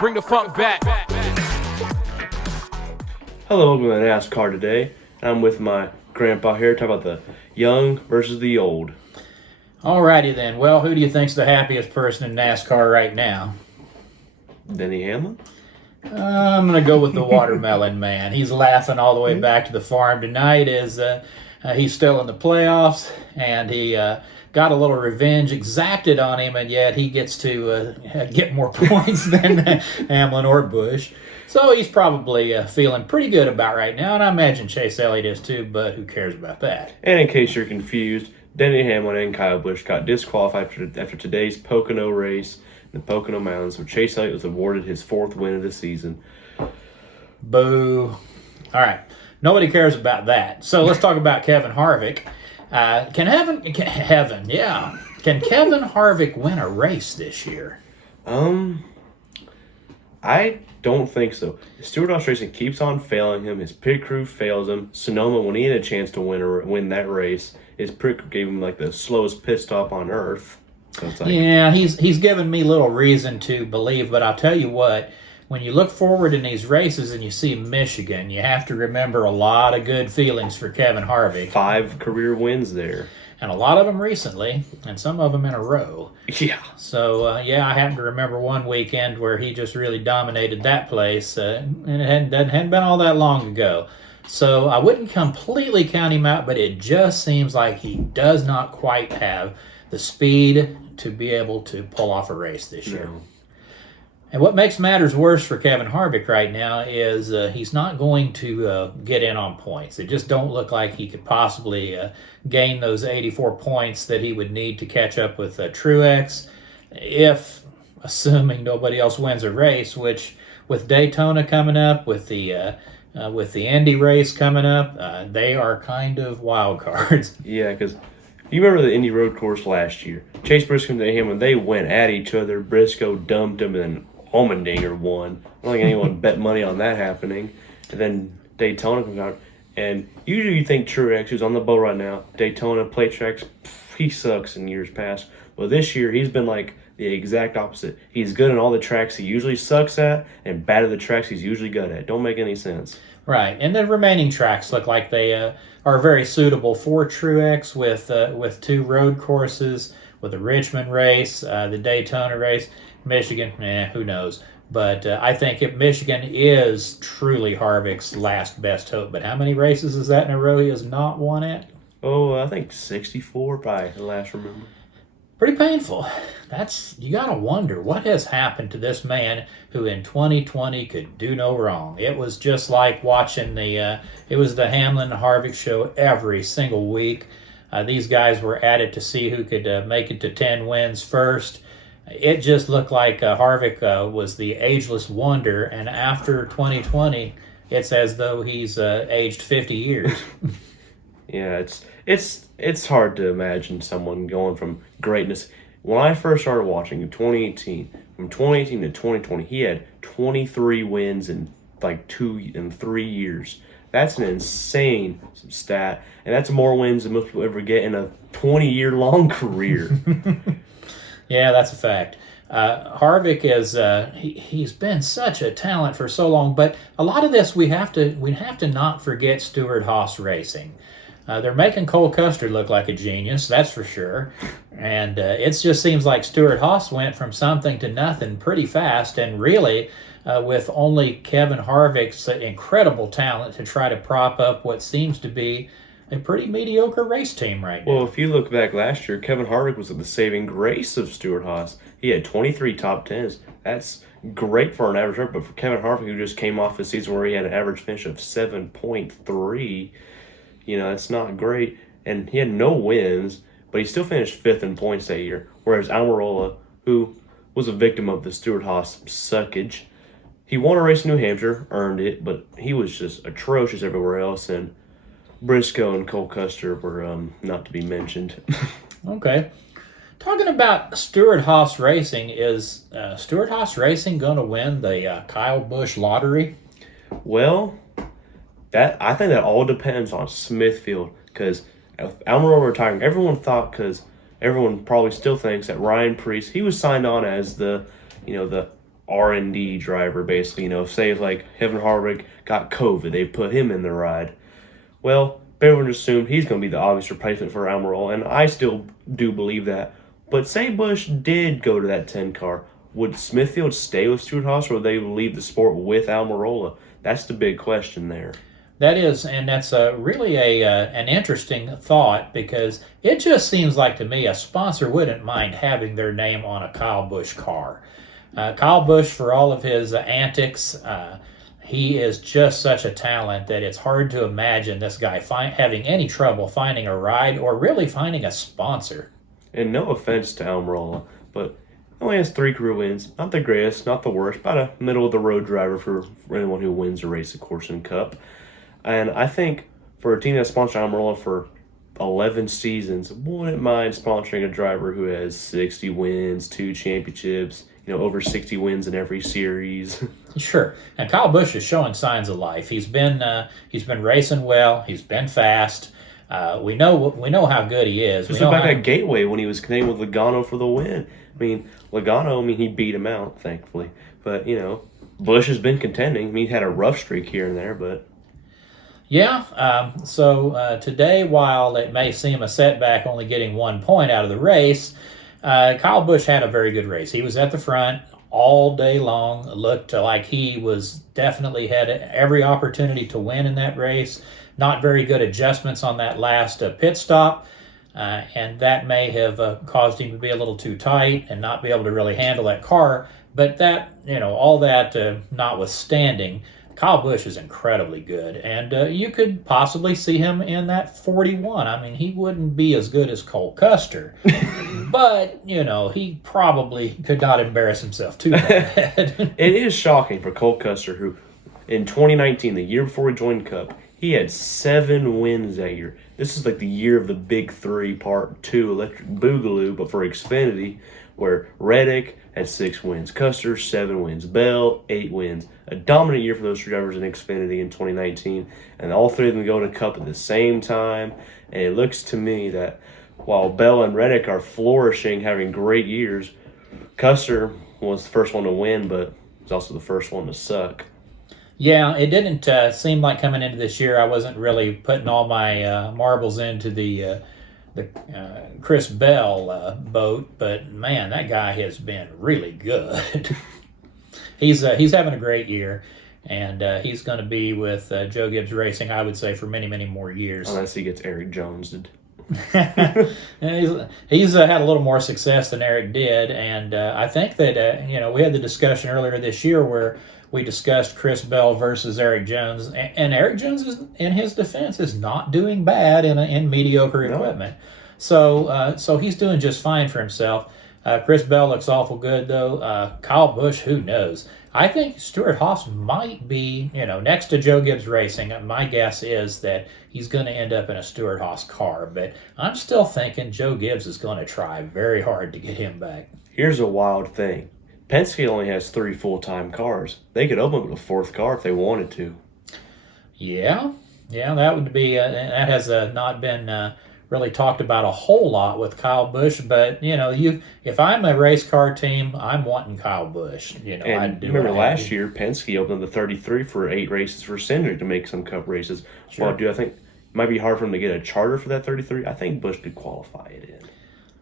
Bring the funk back. Hello, welcome to NASCAR today. I'm with my grandpa here talking about the young versus the old. Alrighty then. Well, who do you think's the happiest person in NASCAR right now? Denny Hamlin? I'm going to go with the Watermelon Man. He's laughing all the way back to the farm tonight as he's still in the playoffs, and he got a little revenge exacted on him, and yet he gets to get more points than Hamlin or Busch. So he's probably feeling pretty good about right now, and I imagine Chase Elliott is too, but who cares about that? And in case you're confused, Denny Hamlin and Kyle Busch got disqualified after today's Pocono race in the Pocono Mountains, so Chase Elliott was awarded his fourth win of the season. Boo. All right. Nobody cares about that. So let's talk about Kevin Harvick. Can Kevin Harvick win a race this year? I don't think so. Stewart-Haas Racing keeps on failing him. His pit crew fails him. Sonoma, when he had a chance to win that race, his pit crew gave him like the slowest pit stop on earth. So it's like, yeah, he's given me little reason to believe, but I'll tell you what, when you look forward in these races and you see Michigan, you have to remember a lot of good feelings for Kevin Harvick. 5 career wins there. And a lot of them recently, and some of them in a row. Yeah. So, I happen to remember one weekend where he just really dominated that place, and it hadn't been all that long ago. So I wouldn't completely count him out, but it just seems like he does not quite have the speed to be able to pull off a race this year. No. And what makes matters worse for Kevin Harvick right now is he's not going to get in on points. It just don't look like he could possibly gain those 84 points that he would need to catch up with Truex, if, assuming nobody else wins a race, which with Daytona coming up, with the Indy race coming up, they are kind of wild cards. Yeah, because you remember the Indy Road Course last year. Chase Briscoe and Hamlin, they went at each other. Briscoe dumped him, and then Allmendinger won. I don't think anyone bet money on that happening. And then Daytona comes out, and usually you think Truex, who's on the boat right now, Daytona, plate tracks, he sucks in years past. Well, this year he's been like the exact opposite. He's good in all the tracks he usually sucks at, and bad at the tracks he's usually good at. Don't make any sense. Right, and the remaining tracks look like they are very suitable for Truex with 2 road courses, with the Richmond race, the Daytona race. Michigan, who knows? But I think if Michigan is truly Harvick's last best hope. But how many races is that in a row he has not won at? Oh, I think 64 by the last remember. Pretty painful. You got to wonder what has happened to this man who in 2020 could do no wrong. It was just like watching it was the Hamlin Harvick show every single week. These guys were at it to see who could make it to 10 wins first. It just looked like Harvick was the ageless wonder, and after 2020, it's as though he's aged 50 years. Yeah, it's hard to imagine someone going from greatness. When I first started watching in 2018, from 2018 to 2020, he had 23 wins in like 3 years. That's an insane stat, and that's more wins than most people ever get in a 20-year-long career. Yeah, that's a fact. Harvick is he's been such a talent for so long, but a lot of this we have to not forget Stewart-Haas Racing. They're making Cole Custer look like a genius, that's for sure. And it just seems like Stewart-Haas went from something to nothing pretty fast, and really with only Kevin Harvick's incredible talent to try to prop up what seems to be a pretty mediocre race team right now. Well, if you look back last year, Kevin Harvick was the saving grace of Stewart-Haas. He had 23 top 10s. That's great for an average driver, but for Kevin Harvick, who just came off a season where he had an average finish of 7.3, it's not great. And he had no wins, but he still finished 5th in points that year. Whereas Almirola, who was a victim of the Stewart-Haas suckage, he won a race in New Hampshire, earned it, but he was just atrocious everywhere else, and Briscoe and Cole Custer were not to be mentioned. Okay. Talking about Stewart-Haas Racing, is Stewart-Haas Racing going to win the Kyle Busch lottery? Well, I think that all depends on Smithfield, because Almirola retiring, everyone probably still thinks that Ryan Preece, he was signed on as the R&D driver, basically. Say if like Kevin Harvick got COVID, they put him in the ride. Well, everyone assumed he's going to be the obvious replacement for Almirola, and I still do believe that. But say Busch did go to that 10 car, would Smithfield stay with Stewart-Haas, or would they leave the sport with Almirola? That's the big question there. That is, and that's really an interesting thought, because it just seems like to me a sponsor wouldn't mind having their name on a Kyle Busch car. Kyle Busch, for all of his antics, he is just such a talent that it's hard to imagine this guy having any trouble finding a ride or really finding a sponsor. And no offense to Almirola, but he only has 3 career wins. Not the greatest, not the worst, about a middle-of-the-road driver for anyone who wins a race, of course, in Cup. And I think for a team that sponsored Almirola for 11 seasons, wouldn't mind sponsoring a driver who has 60 wins, 2 championships, over 60 wins in every series. Sure. And Kyle Busch is showing signs of life. He's been racing well. He's been fast. We know how good he is. Just look back at Gateway when he was connecting with Logano for the win. Logano, he beat him out, thankfully. But, Busch has been contending. He had a rough streak here and there, but... Yeah, so today, while it may seem a setback only getting 1 point out of the race, Kyle Busch had a very good race. He was at the front all day long. It looked like he was definitely had every opportunity to win in that race. Not very good adjustments on that last pit stop, and that may have caused him to be a little too tight and not be able to really handle that car. But that, all that notwithstanding, Kyle Busch is incredibly good, and you could possibly see him in that 41. He wouldn't be as good as Cole Custer, but, he probably could not embarrass himself too bad. It is shocking for Cole Custer, who in 2019, the year before he joined Cup, he had 7 wins that year. This is like the year of the Big 3 Part 2 Electric Boogaloo, but for Xfinity, where Reddick had 6 wins, Custer 7 wins, Bell 8 wins. A dominant year for those 3 drivers in Xfinity in 2019, and all 3 of them go to Cup at the same time. And it looks to me that while Bell and Reddick are flourishing, having great years, Custer was the first one to win, but was also the first one to suck. Yeah, it didn't seem like coming into this year I wasn't really putting all my marbles into the Chris Bell boat, but man, that guy has been really good. He's having a great year, and he's going to be with Joe Gibbs Racing, I would say, for many, many more years. Unless he gets Eric Jonesed. He's had a little more success than Eric did, and I think that we had the discussion earlier this year where we discussed Chris Bell versus Eric Jones, and Eric Jones, in his defense, is not doing bad in mediocre equipment. So he's doing just fine for himself. Chris Bell looks awful good, though. Kyle Busch, who knows? I think Stewart-Haas might be, next to Joe Gibbs Racing. My guess is that he's going to end up in a Stewart-Haas car, but I'm still thinking Joe Gibbs is going to try very hard to get him back. Here's a wild thing. Penske only has 3 full-time cars. They could open up with a 4th car if they wanted to. Yeah, that would be, that has not been really talked about a whole lot with Kyle Busch, but if I'm a race car team, I'm wanting Kyle Busch. And remember last year, Penske opened the 33 for 8 races for Cindric to make some Cup races. Sure. Well, do I think it might be hard for him to get a charter for that 33? I think Busch could qualify it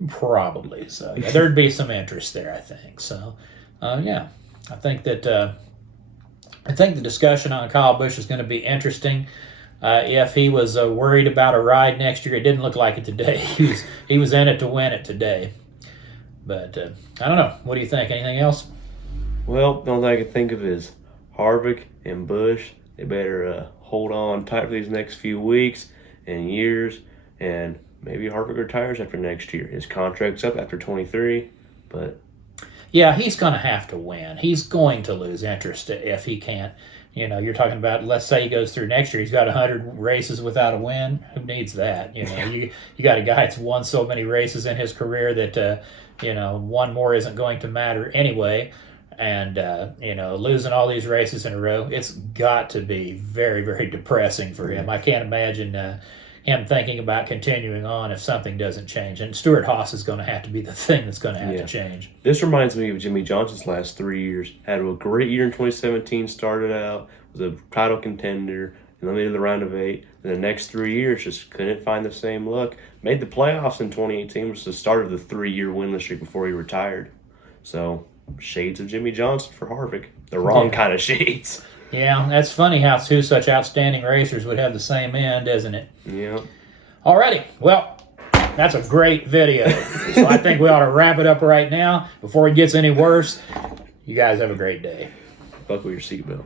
in. Probably so. Yeah, there'd be some interest there, I think. So, I think that the discussion on Kyle Busch is going to be interesting. If he was worried about a ride next year, it didn't look like it today. He was in it to win it today. But I don't know. What do you think? Anything else? Well, the only thing I can think of is Harvick and Busch. They better hold on tight for these next few weeks and years, and maybe Harvick retires after next year. His contract's up after 23, but... Yeah, he's going to have to win. He's going to lose interest if he can't. You're talking about, let's say he goes through next year, he's got 100 races without a win. Who needs that? You got a guy that's won so many races in his career that, one more isn't going to matter anyway. And, losing all these races in a row, it's got to be very, very depressing for him. I can't imagine him thinking about continuing on if something doesn't change. And Stuart Haas is going to have to be the thing that's going to have to change. This reminds me of Jimmy Johnson's last 3 years. Had a great year in 2017, started out, was a title contender, eliminated the round of 8. And the next 3 years just couldn't find the same luck. Made the playoffs in 2018, which was the start of the 3-year winless streak before he retired. So, shades of Jimmy Johnson for Harvick. The wrong kind of shades. Yeah, that's funny how two such outstanding racers would have the same end, isn't it? Yeah. Alrighty, well, that's a great video. So I think we ought to wrap it up right now before it gets any worse. You guys have a great day. Buckle your seatbelt.